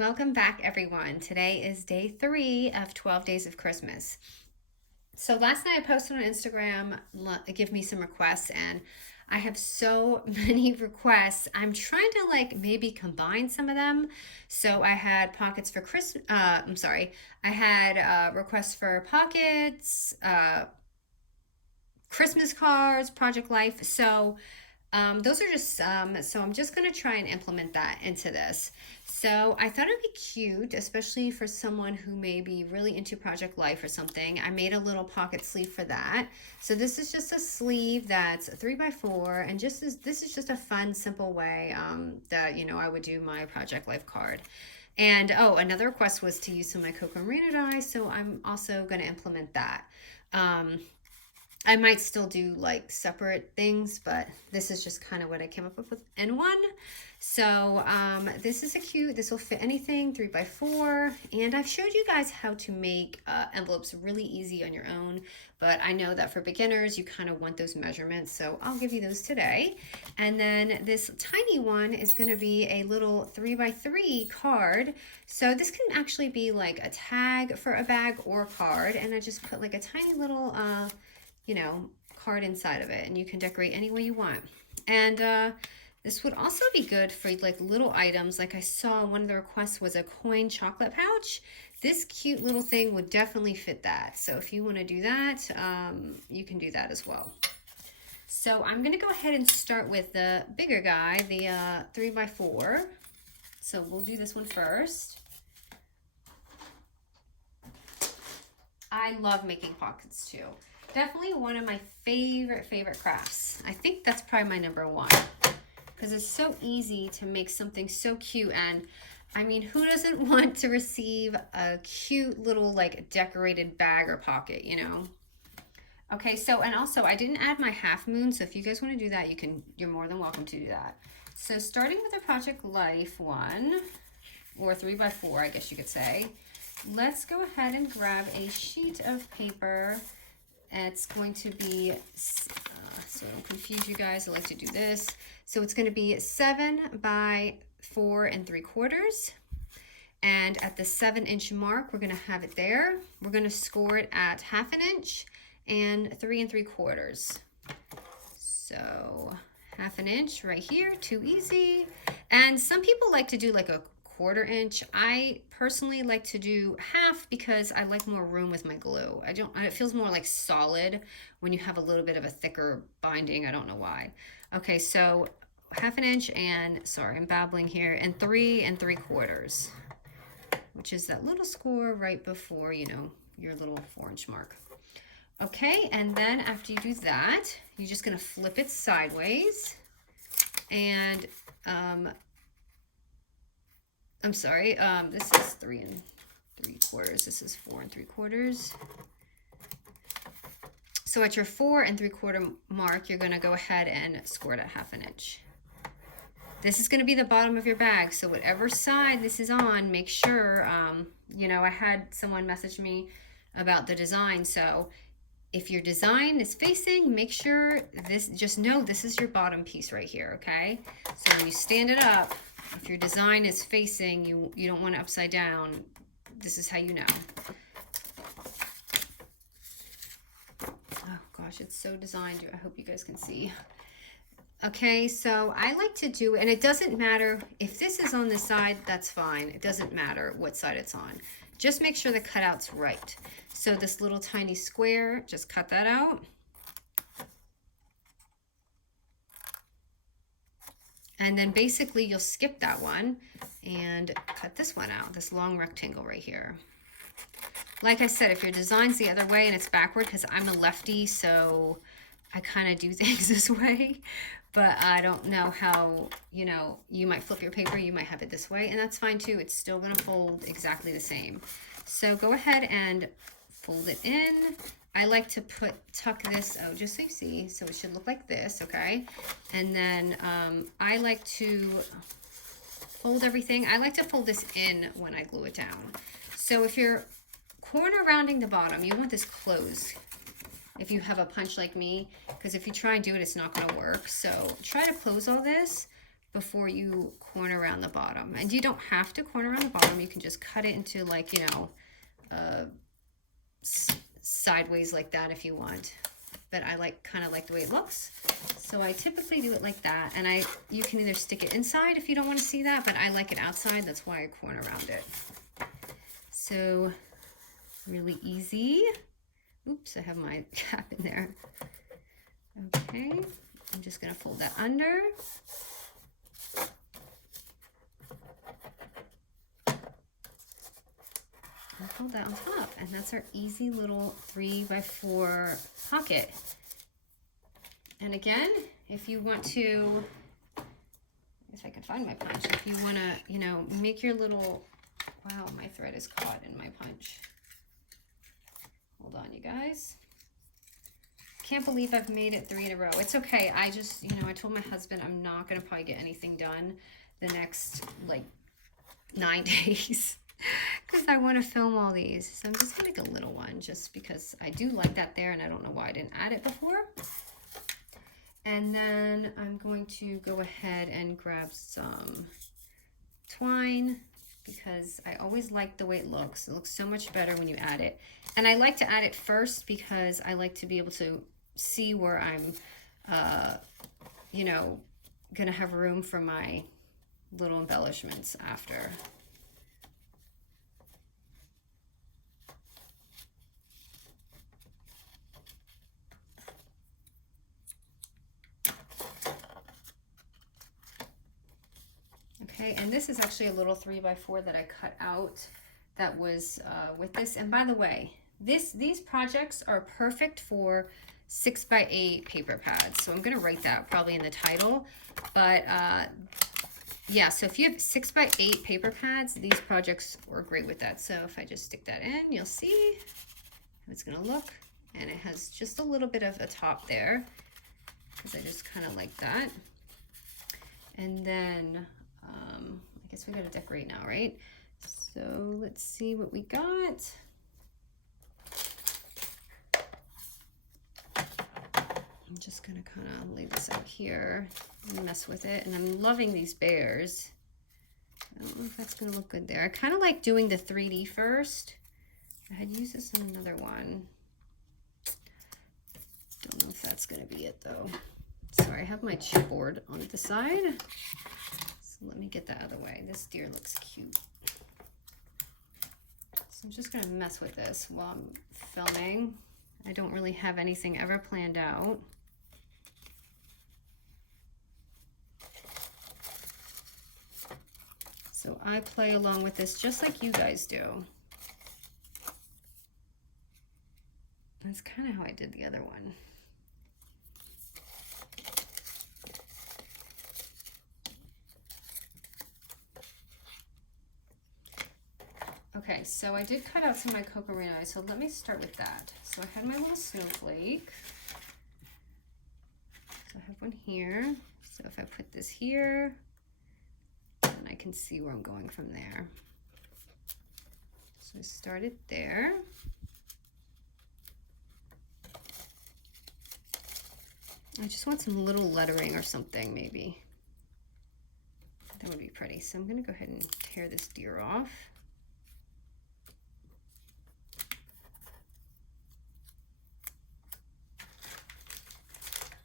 Welcome back, everyone. Today is day 3 of 12 Days of Christmas. So last night I posted on Instagram, give me some requests, and I have so many requests. I'm trying to maybe combine some of them. So I had pockets for Christmas. I had requests for pockets, Christmas cards, Project Life. Those are just some. So I'm just going to try and implement that into this. So I thought it'd be cute, especially for someone who may be really into Project Life or something. I made a little pocket sleeve for that. So this is just a sleeve that's 3x4, and this is just a fun, simple way that I would do my Project Life card. And oh, another request was to use some of my Cocoa Marina dye, so I'm also going to implement that. Um, I might still do like separate things, but this is just kind of what I came up with in one. So this is this will fit anything, 3x4. And I've showed you guys how to make envelopes really easy on your own, but I know that for beginners, you kind of want those measurements. So I'll give you those today. And then this tiny one is gonna be a little 3x3 card. So this can actually be like a tag for a bag or a card. And I just put like a tiny little, card inside of it, and you can decorate any way you want. And this would also be good for like little items. Like I saw one of the requests was a coin chocolate pouch. This cute little thing would definitely fit that. So if you want to do that, you can do that as well. So I'm going to go ahead and start with the bigger guy, the 3x4. So we'll do this one first. I love making pockets too. Definitely one of my favorite crafts. I think that's probably my number one, because it's so easy to make something so cute. And I mean, who doesn't want to receive a cute little like decorated bag or pocket, Okay, so, and also I didn't add my half moon, so if you guys want to do that, you're more than welcome to do that. So starting with the Project Life one, or 3x4, I guess you could say, let's go ahead and grab a sheet of paper. It's going to be, so I don't confuse you guys, I like to do this. So it's going to be 7x4 3/4. And at the 7-inch mark, we're going to have it there. We're going to score it at 1/2 inch and 3 3/4. So 1/2 inch right here, too easy. And some people like to do like a 1/4 inch. I personally like to do half because I like more room with my glue. It feels more like solid when you have a little bit of a thicker binding. I don't know why. Okay, so 1/2 inch and, sorry, I'm babbling here, and 3 3/4, which is that little score right before, your little 4-inch mark. Okay, and then after you do that, you're just gonna flip it sideways, and I'm sorry, this is 3 3/4. This is 4 3/4. So at your 4 3/4 mark, you're going to go ahead and score it at 1/2 inch. This is going to be the bottom of your bag. So whatever side this is on, make sure, I had someone message me about the design. So if your design is facing, make sure just know this is your bottom piece right here, okay? So when you stand it up, if your design is facing, you don't want it upside down, this is how you know. Oh gosh, it's so designed. I hope you guys can see. Okay, so I like to do, and it doesn't matter if this is on the side, that's fine. It doesn't matter what side it's on. Just make sure the cutout's right. So this little tiny square, just cut that out. And then basically you'll skip that one and cut this one out, this long rectangle right here. Like I said, if your design's the other way and it's backward, because I'm a lefty, so I kind of do things this way, but I don't know how, you might flip your paper, you might have it this way, and that's fine too. It's still going to fold exactly the same. So go ahead and fold it in. I like to tuck this out just so you see, so it should look like this, okay? And then I like to fold everything. I like to fold this in when I glue it down. So if you're corner rounding the bottom, you want this closed if you have a punch like me, because if you try and do it, it's not going to work. So try to close all this, before you corner around the bottom. And you don't have to corner around the bottom. You can just cut it into like, you know, sideways like that if you want. But I kind of like the way it looks. So I typically do it like that. And you can either stick it inside if you don't want to see that, but I like it outside. That's why I corner around it. So really easy. Oops, I have my cap in there. Okay, I'm just gonna fold that under. And fold that on top. And that's our easy little 3x4 pocket. And again, if you want to, if I can find my punch, if you want to, you know, make your little, wow, my thread is caught in my punch. Hold on, you guys. Can't believe I've made it 3 in a row. It's okay. I just, you know, I told my husband I'm not going to probably get anything done the next, like, 9 days. Because I want to film all these. So I'm just going to make a little one just because I do like that there and I don't know why I didn't add it before. And then I'm going to go ahead and grab some twine because I always like the way it looks. It looks so much better when you add it. And I like to add it first because I like to be able to see where I'm, you know, going to have room for my little embellishments after. Okay, and this is actually a little 3x4 that I cut out that was with this. And by the way, these projects are perfect for 6x8 paper pads. So I'm going to write that probably in the title. But yeah, so if you have 6x8 paper pads, these projects are great with that. So if I just stick that in, you'll see how it's going to look. And it has just a little bit of a top there because I just kind of like that. And then I guess we got to decorate now, right? So let's see what we got. I'm just gonna kind of lay this out here and mess with it. And I'm loving these bears. I don't know if that's gonna look good there. I kind of like doing the 3D first. I had used this on another one. Don't know if that's gonna be it though. Sorry, I have my chipboard on the side. So let me get that out of the way. This deer looks cute. So I'm just gonna mess with this while I'm filming. I don't really have anything ever planned out. So I play along with this just like you guys do. That's kind of how I did the other one. Okay, so I did cut out some of my cocoa merino, so let me start with that. So I had my little snowflake. So I have one here. So if I put this here, then I can see where I'm going from there. So I started there. I just want some little lettering or something, maybe. That would be pretty. So I'm gonna go ahead and tear this deer off.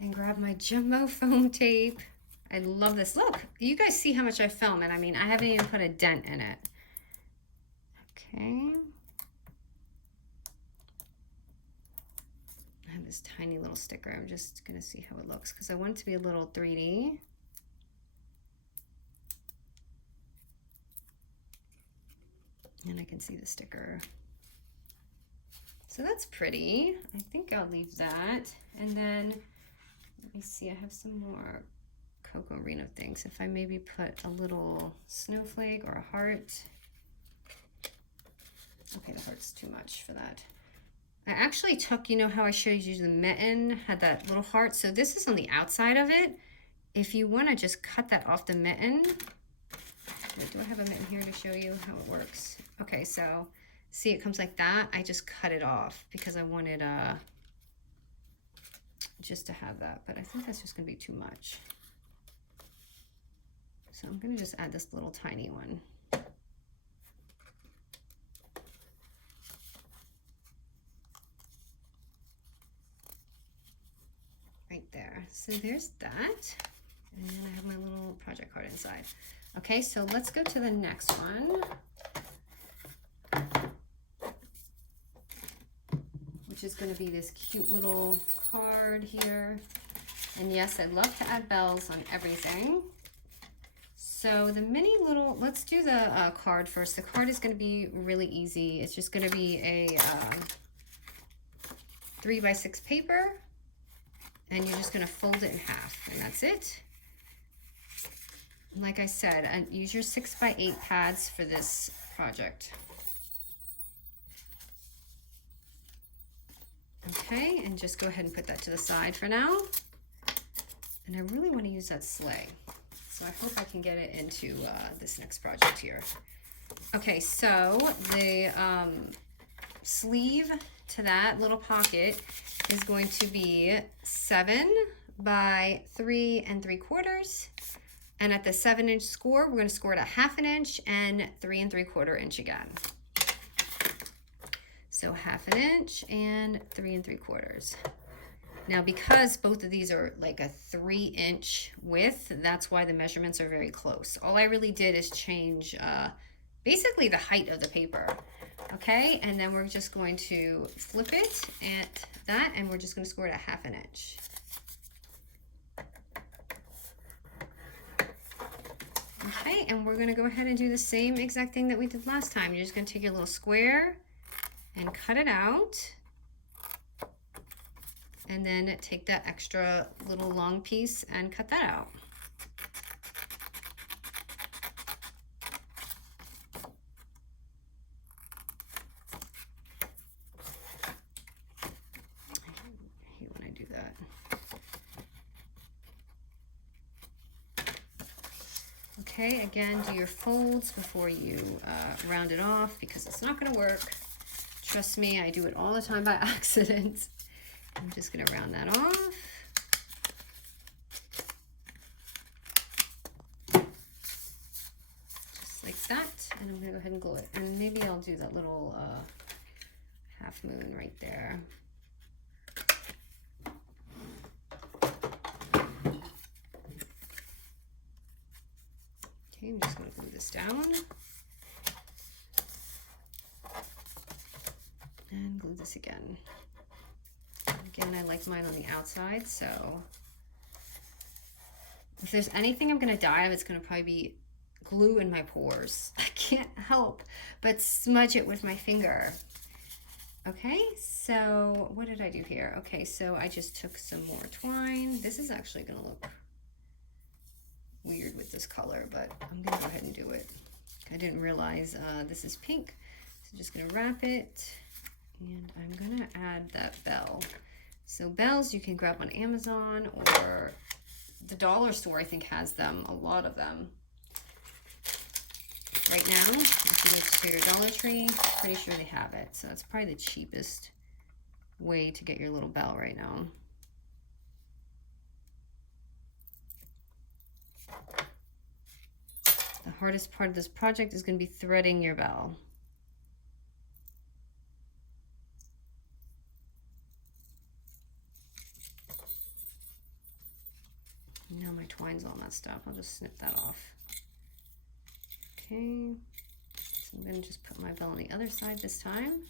And grab my jumbo foam tape. I love this. Look, you guys see how much I film, and I mean, I haven't even put a dent in it. Okay. I have this tiny little sticker. I'm just gonna see how it looks because I want it to be a little 3D. And I can see the sticker. So that's pretty. I think I'll leave that. And then, let me see, I have some more cocoa merino things. If I maybe put a little snowflake or a heart. Okay, the heart's too much for that. I actually took, you know how I showed you the mitten had that little heart? So this is on the outside of it. If you want to just cut that off the mitten. Wait, do I have a mitten here to show you how it works? Okay, so see it comes like that. I just cut it off because I wanted just to have that, but I think that's just gonna be too much. So I'm going to just add this little tiny one. Right there. So there's that. And then I have my little project card inside. Okay, so let's go to the next one, which is going to be this cute little card here. And yes, I love to add bells on everything. So the mini little, let's do the card first. The card is going to be really easy. It's just going to be a 3x6 paper, and you're just going to fold it in half, and that's it. Like I said, use your 6x8 pads for this project. Okay, and just go ahead and put that to the side for now. And I really want to use that sleigh. So I hope I can get it into this next project here. Okay, so the sleeve to that little pocket is going to be 7 by 3 3/4. And at the 7-inch score, we're going to score it at 1/2 inch and 3 3/4 inch again. So 1/2 inch and 3 3/4. Now, because both of these are like a 3-inch width, that's why the measurements are very close. All I really did is change basically the height of the paper. Okay, and then we're just going to flip it at that, and we're just going to score it at 1/2 inch. Okay, and we're going to go ahead and do the same exact thing that we did last time. You're just going to take your little square and cut it out. And then take that extra little long piece and cut that out. I hate when I do that. Okay, again, do your folds before you round it off, because it's not going to work. Trust me, I do it all the time by accident. I'm just going to round that off. Just like that. And I'm going to go ahead and glue it. And maybe I'll do that little half moon right there. Okay, I'm just going to glue this down. And glue this again. Again, I like mine on the outside, so if there's anything I'm going to die of, it's going to probably be glue in my pores. I can't help but smudge it with my finger. Okay, so what did I do here? Okay, so I just took some more twine. This is actually going to look weird with this color, but I'm going to go ahead and do it. I didn't realize this is pink, so just going to wrap it, and I'm going to add that bell. So bells you can grab on Amazon, or the dollar store I think has them, a lot of them. Right now, if you go to your Dollar Tree, pretty sure they have it. So that's probably the cheapest way to get your little bell right now. The hardest part of this project is going to be threading your bell. Now my twine's all messed up. I'll just snip that off. Okay, so I'm going to just put my bell on the other side this time.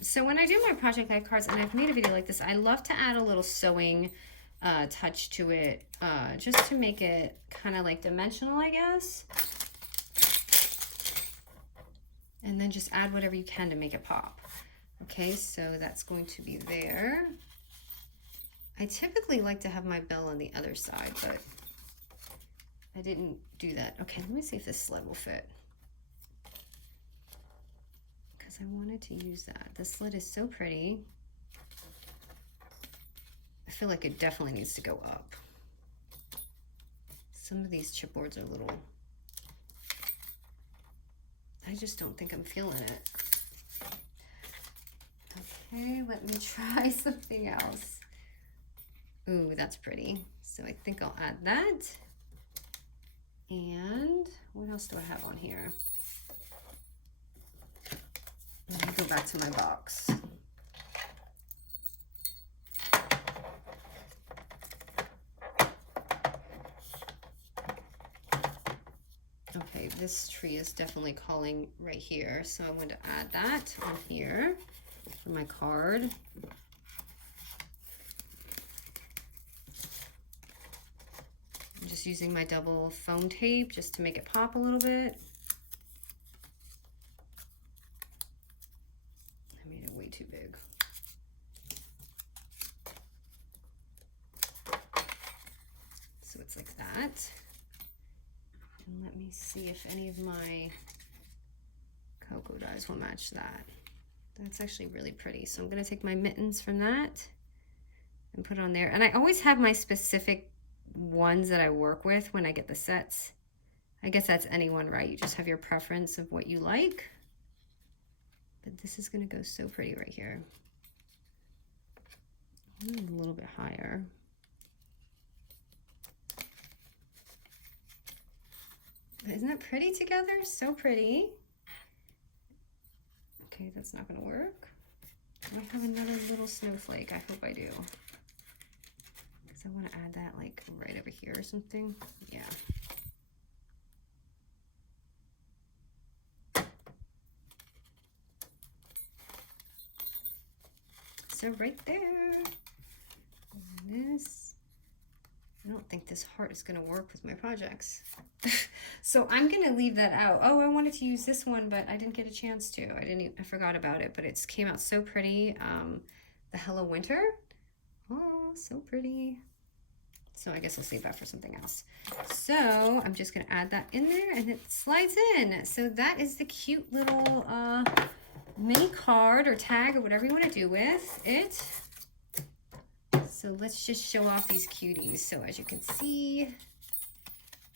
So when I do my project life cards, and I've made a video like this, I love to add a little sewing touch to it, just to make it kind of like dimensional, I guess. And then just add whatever you can to make it pop. Okay, so that's going to be there. I typically like to have my bell on the other side, but I didn't do that. Okay, let me see if this sled will fit, because I wanted to use that. This sled is so pretty. I feel like it definitely needs to go up. Some of these chipboards are a little, I just don't think I'm feeling it. Okay, let me try something else. Ooh, that's pretty. So I think I'll add that. And what else do I have on here? Let me go back to my box. Okay, this tree is definitely calling right here, so I'm going to add that on here for my card. I'm just using my double foam tape just to make it pop a little bit. I made it way too big. So it's like that. And let me see if any of my cocoa dyes will match that. That's actually really pretty. So I'm going to take my mittens from that and put it on there. And I always have my specific ones that I work with when I get the sets. I guess that's anyone, right? You just have your preference of what you like. But this is going to go so pretty right here. A little bit higher. Isn't it pretty together? So pretty. Okay, that's not gonna work. Do I have another little snowflake? I hope I do. Because I want to add that like right over here or something. Yeah. So right there. And this. I don't think this heart is going to work with my projects. So I'm going to leave that out. Oh, I wanted to use this one, but I didn't get a chance to. I forgot about it, but it came out so pretty. The Hello Winter. Oh, so pretty. So I guess I'll save that for something else. So I'm just going to add that in there and it slides in. So that is the cute little mini card or tag or whatever you want to do with it. So let's just show off these cuties. So as you can see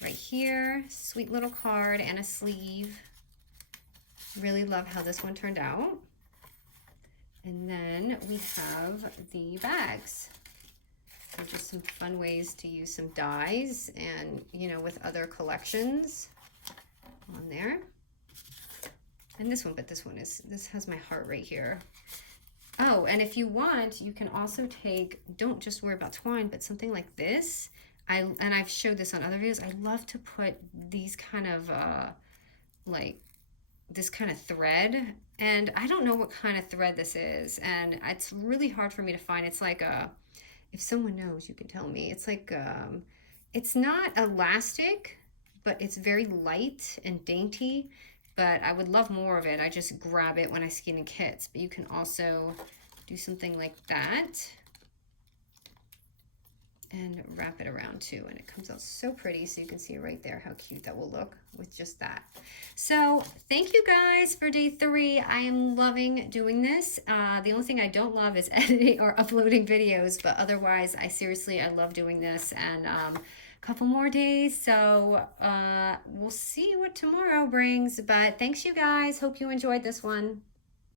right here, sweet little card and a sleeve. Really love how this one turned out. And then we have the bags. So just some fun ways to use some dies and, you know, with other collections on there. And this one, but this has my heart right here. Oh, and if you want, you can also take, don't just worry about twine, but something like this. And I've showed this on other videos. I love to put these kind of, like this kind of thread. And I don't know what kind of thread this is. And it's really hard for me to find. It's like if someone knows, you can tell me. It's like, it's not elastic, but it's very light and dainty. But I would love more of it. I just grab it when I skein in kits. But you can also do something like that and wrap it around too. And it comes out so pretty. So you can see right there how cute that will look with just that. So thank you guys for day 3. I am loving doing this. The only thing I don't love is editing or uploading videos. But otherwise, I love doing this. And couple more days, so we'll see what tomorrow brings, but thanks you guys. Hope you enjoyed this one.